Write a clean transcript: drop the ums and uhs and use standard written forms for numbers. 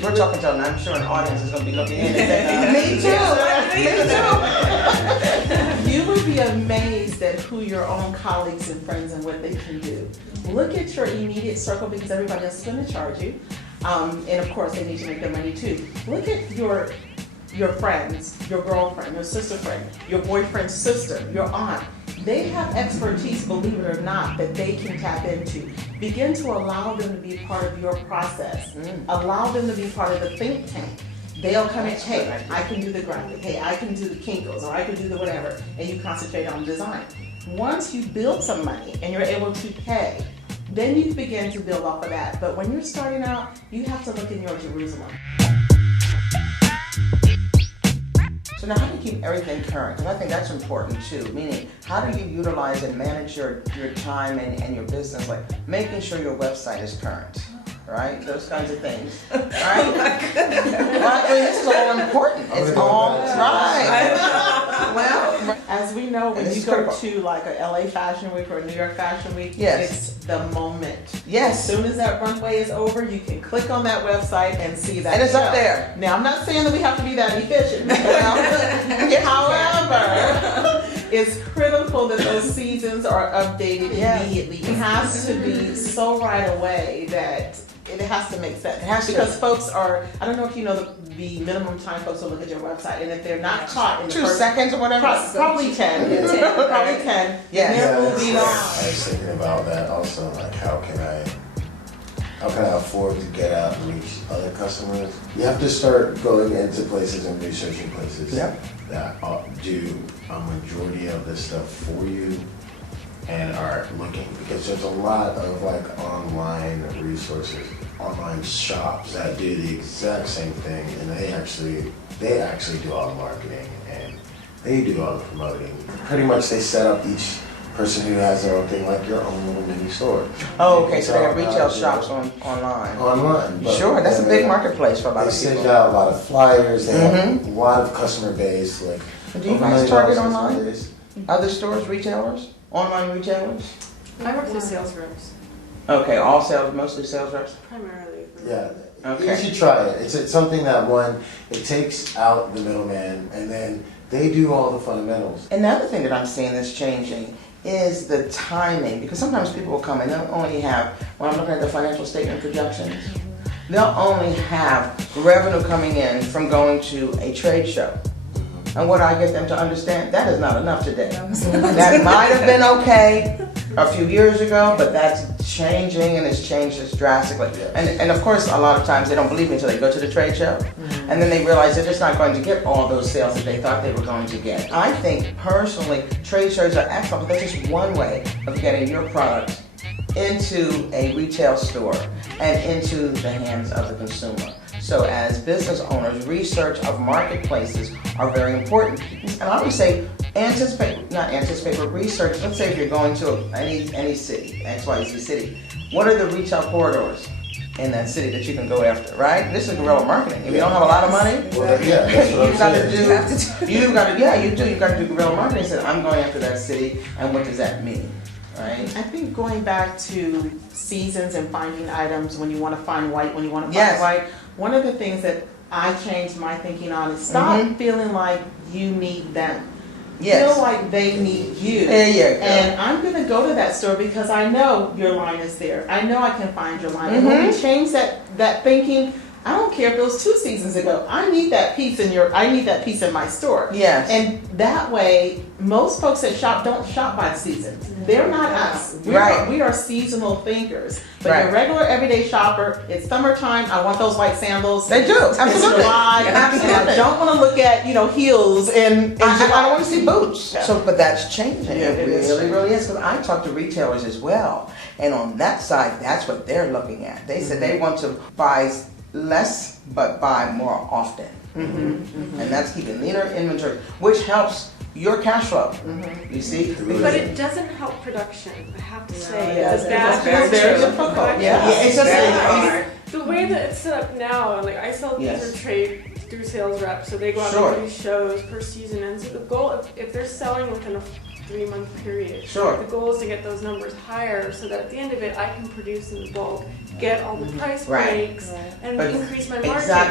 if we're talking to them, I'm sure an audience is going to be looking in and saying, me too. You would be amazed at who your own colleagues and friends and what they can do. Look at your immediate circle because everybody else is going to charge you. And of course, they need to make their money too. Look at your friends, your girlfriend, your sister friend, your boyfriend's sister, your aunt. They have expertise, believe it or not, that they can tap into. Begin to allow them to be part of your process. Allow them to be part of the think tank. They'll come in, hey, I can do the graphic, hey, I can do the Kinkos, or I can do the whatever, and you concentrate on design. Once you build some money and you're able to pay, then you begin to build off of that. But when you're starting out, you have to look in your Jerusalem. So now how do you keep everything current? Because I think that's important too, meaning how do you utilize and manage your time and your business, like making sure your website is current, right? Those kinds of things, right? Oh my goodness. Well, I mean, this is all important. It's all right. Well, as we know, when this you is go critical. to like a LA Fashion Week or a New York Fashion Week, Yes. it's the moment. Yes. As soon as that runway is over, you can click on that website and see that. And it's up show. there. Now, I'm not saying that we have to be that efficient. However, it's critical that those seasons are updated immediately. It has to be so right away that it has to make sense. It has to. Because folks are, I don't know if you know the minimum time folks will look at your website, and if they're not caught in the 2 first seconds or whatever. probably 10. Probably 10. Yes. They're it's moving like, on. I was thinking about that also, like how can I afford to get out and reach other customers? You have to start going into places and researching places Yep. that do a majority of this stuff for you and are looking, because there's a lot of like online resources, online shops that do the exact same thing, and they actually do all the marketing and they do all the promoting. Pretty much they set up each person who has their own thing, like your own little mini store. Oh, okay, so they have retail shops online. Online. But Sure, that's a then big marketplace for a lot They of send people. out a lot of flyers, they have Mhm. a lot of customer base, like Do you over guys 1 million target customer online? base. Other stores, retailers, online retailers? I work with sales reps, Okay, all sales, mostly sales reps? primarily. Yeah, Okay. you should try it. It's something that it takes out the middleman, and then they do all the fundamentals. Another thing that I'm seeing that's changing is the timing, because sometimes people will come and they'll only have, when I'm looking at the financial statement projections, they'll only have revenue coming in from going to a trade show. And what I get them to understand, that is not enough today. That might have been okay a few years ago, but that's changing, and it's changed just drastically. And of course, a lot of times they don't believe me until they go to the trade show, and then they realize they're just not going to get all those sales that they thought they were going to get. I think personally, trade shows are excellent, but that's just one way of getting your product into a retail store and into the hands of the consumer. So as business owners, research of marketplaces are very important. And I would say not anticipate, but research. Let's say if you're going to any city, XYZ city, what are the retail corridors in that city that you can go after, right? This is guerrilla marketing. If you don't have a lot of money, Well, yeah, that's what I'm you've got to saying. You've got to do guerrilla marketing. Say, I'm going after that city, and what does that mean, right? I think going back to seasons and finding items when you want to find white, when you want to find Yes. white, one of the things that I changed my thinking on is stop feeling like you need them. Yes. Feel like they need you. There you go. And I'm going to go to that store because I know your line is there. I know I can find your line. And when we change that thinking, I don't care if it was 2 seasons ago. I need that piece in my store. Yes. And that way, most folks that shop don't shop by season. They're not us. We are seasonal thinkers. But Right. your regular everyday shopper, it's summertime, I want those white sandals. They do, It's absolutely. July, Absolutely. and I don't want to look at, heels and I July. don't want to see boots. Yeah. So, but that's changing. Yeah, it it is really, changing. really is. Because I talk to retailers as well, and on that side, that's what they're looking at. They said they want to buy less, but buy more often, and that's keeping leaner inventory, which helps your cash flow. You see, But it doesn't help production, I have to say. Yeah, It's a it's bad very picture of difficult. production. Yeah. Yeah, it's just Very the way that it's set up now, and like I sell these Yes. or trade through sales reps, so they go out Sure. and do shows per season, and so the goal, if they're selling within a 3-month period. Sure. The goal is to get those numbers higher so that at the end of it, I can produce in bulk, get all the price Right. breaks, and But increase my margin. exactly.